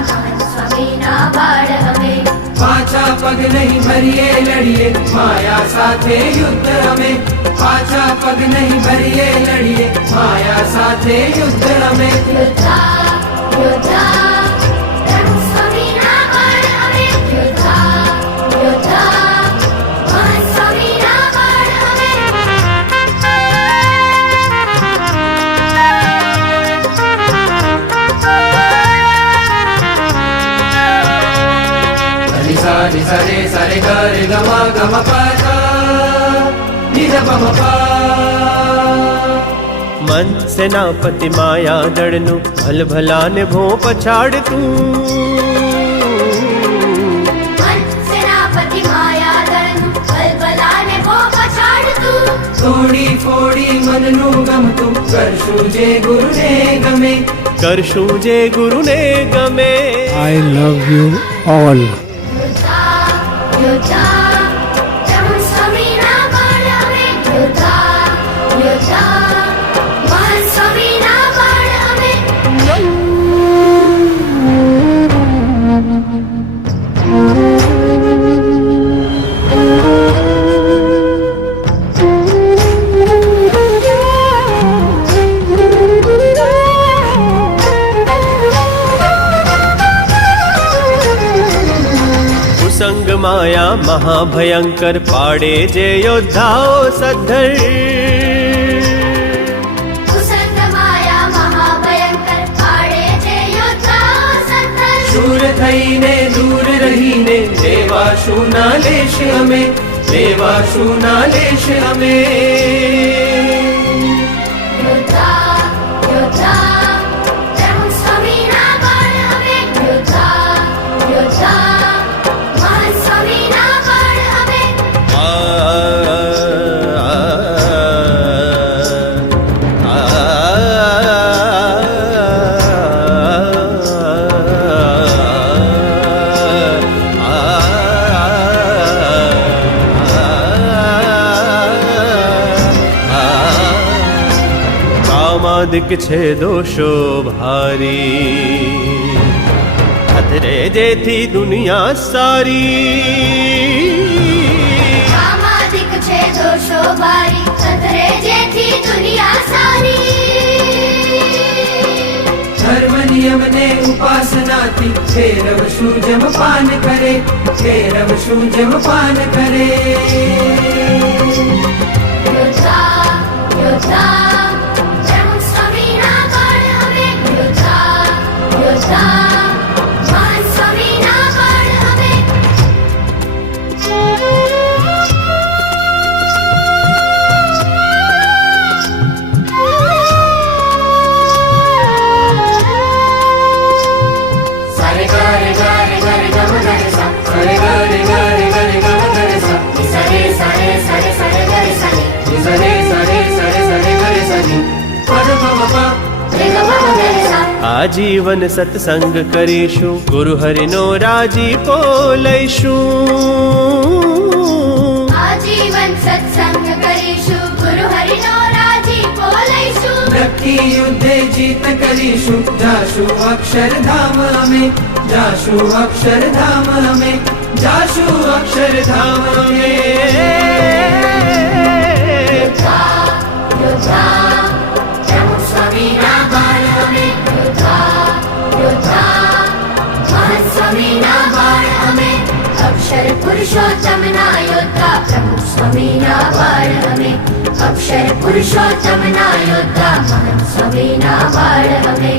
મહંત સ્વામીના બાળ અમે. પાછા પગ નહીં ભરીએ લડીએ માયા સાથે યુદ્ધ અમે. પાછા પગ નહીં ભરીએ લડીએ માયા સાથે યુદ્ધ અમે. યોદ્ધા યોદ્ધા મહંત સ્વામીના બાળ અમે. યોદ્ધા યોદ્ધા મહંત સ્વામીના બાળ અમે. નિસા નિસા રે સરે ગરે ગમ ગમ પા નિધ પમ પા. મન સેનાપતિ માયા દળનું ભલભલાને ભો પછાડતું. મન સેનાપતિ માયા દળનું બલબલાને ભો પછાડતું. તોડી ફોડી મનનું ગમતું કરશું જે ગુરુને ગમે. કરશું જે ગુરુને ગમે. I love you all. યોદ્ધા યોદ્ધા મહંત સ્વામીના બાળ અમે. યોદ્ધા યોદ્ધા મહંત સ્વામીના બાળ અમે. કુસંગ માયા મહાભયંકર પાડે જે યોદ્ધાઓ સદ્ધર. કુસંગ માયા મહાભયંકર પાડે છે યોદ્ધાઓ સત્તર. શૂર થઈને દૂર રહીને લેવાશું ના લેશ અમે. લેવાશું ના લેશ અમે. યોદ્ધા યોદ્ધા મહંત સ્વામીના બાળ અમે. યોદ્ધા યોદ્ધા મહંત સ્વામીના બાળ અમે. કામાદિક છે દોષો ભારી, ખતરે જેથી દુનિયા સારી. સામાજિક છે દોષો ભારી, સધરે જેથી દુનિયા સારી. ધર્મ નિયમ ને ઉપાસનાથી ફેરવશું જમપાન કરે. ફેરવશું જમપાન કરે. યોદ્ધા યોદ્ધા મહંત સ્વામીના બાળ અમે. યોદ્ધા યોદ્ધા મહંત સ્વામીના બાળ અમે. સરે ગરે ગરે ગરે ગમ ગરે સા. સરે ગરે ગરે ગરે ગમ ગરે સા. સરે સરે સરે સરે ગરે સરે. સરે સરે સરે સરે ગરે સની. પદ મમ પા. રે ગ મ ગરે સા. આજીવન સત્સંગ કરીશું, ગુરુ હરિનો રાજીપો લઈશું. આજીવન સત્સંગ કરીશું, ગુરુ હરિનો રાજીપો લઈશું. નક્કી યુદ્ધે જીત કરીશું. જાશું અક્ષરધામ અમે. જાશું અક્ષરધામ અમે. જાશું અક્ષરધામ અમે. યોદ્ધા યોદ્ધા મહંત સ્વામીના બાળ અમે. યોદ્ધા યોદ્ધા મહંત સ્વામીના બાળ અમે. અક્ષર પુરુષોત્તમના યોદ્ધા પ્રમુખ સ્વામીના બાળ અમે. અક્ષર પુરુષોત્તમના યોદ્ધા મહંત સ્વામીના બાળ અમે.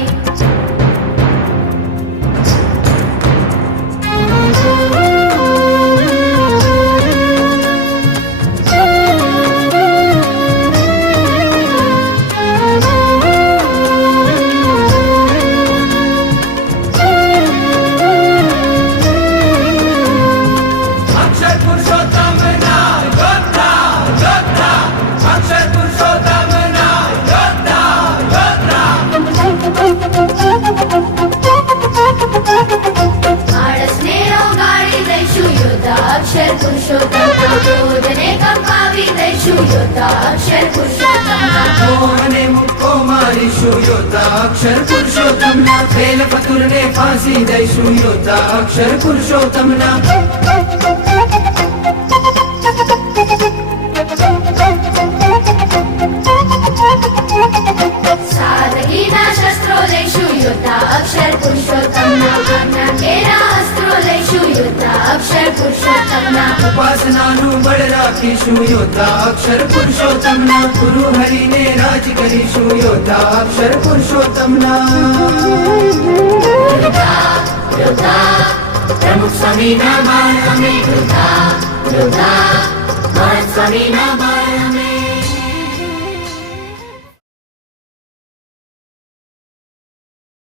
અક્ષર પુરુષોત્તમ ના યોદ્ધા યોદ્ધા. અક્ષર પુરુષોત્તમ ના યોદ્ધા યોદ્ધા. માણસને ઓગાળી દઈશું યોદ્ધા અક્ષર પુરુષોત્તમ ક્રોધને કંપાવી મટાવી દઈશું યોદ્ધા અક્ષર પુરુષોત્તમના મોહ અને મુક્કો મારીશું યોદ્ધા અક્ષર પુરુષોત્તમના ફેલ ફતુરને ફાંસી દઈશું યોદ્ધા અક્ષર પુરુષોત્તમના સાદગીના શસ્ત્રો લઈશું યોદ્ધા અક્ષર પુરુષોત્તમના આજ્ઞા ઘેરા અસ્ત્રો લઈશું યોદ્ધા અક્ષર પુરુષોત્તમના ઉપાસનાનું બળ રાખીશું યોદ્ધા અક્ષર પુરુષોત્તમના ગુરુ હરિને રાજ કરીશું યોદ્ધા અક્ષર પુરુષોત્તમના યોદ્ધા યોદ્ધા પ્રમુખ સ્વામીના બાળ અમે યોદ્ધા યોદ્ધા મહંત સ્વામીના બાળ અમે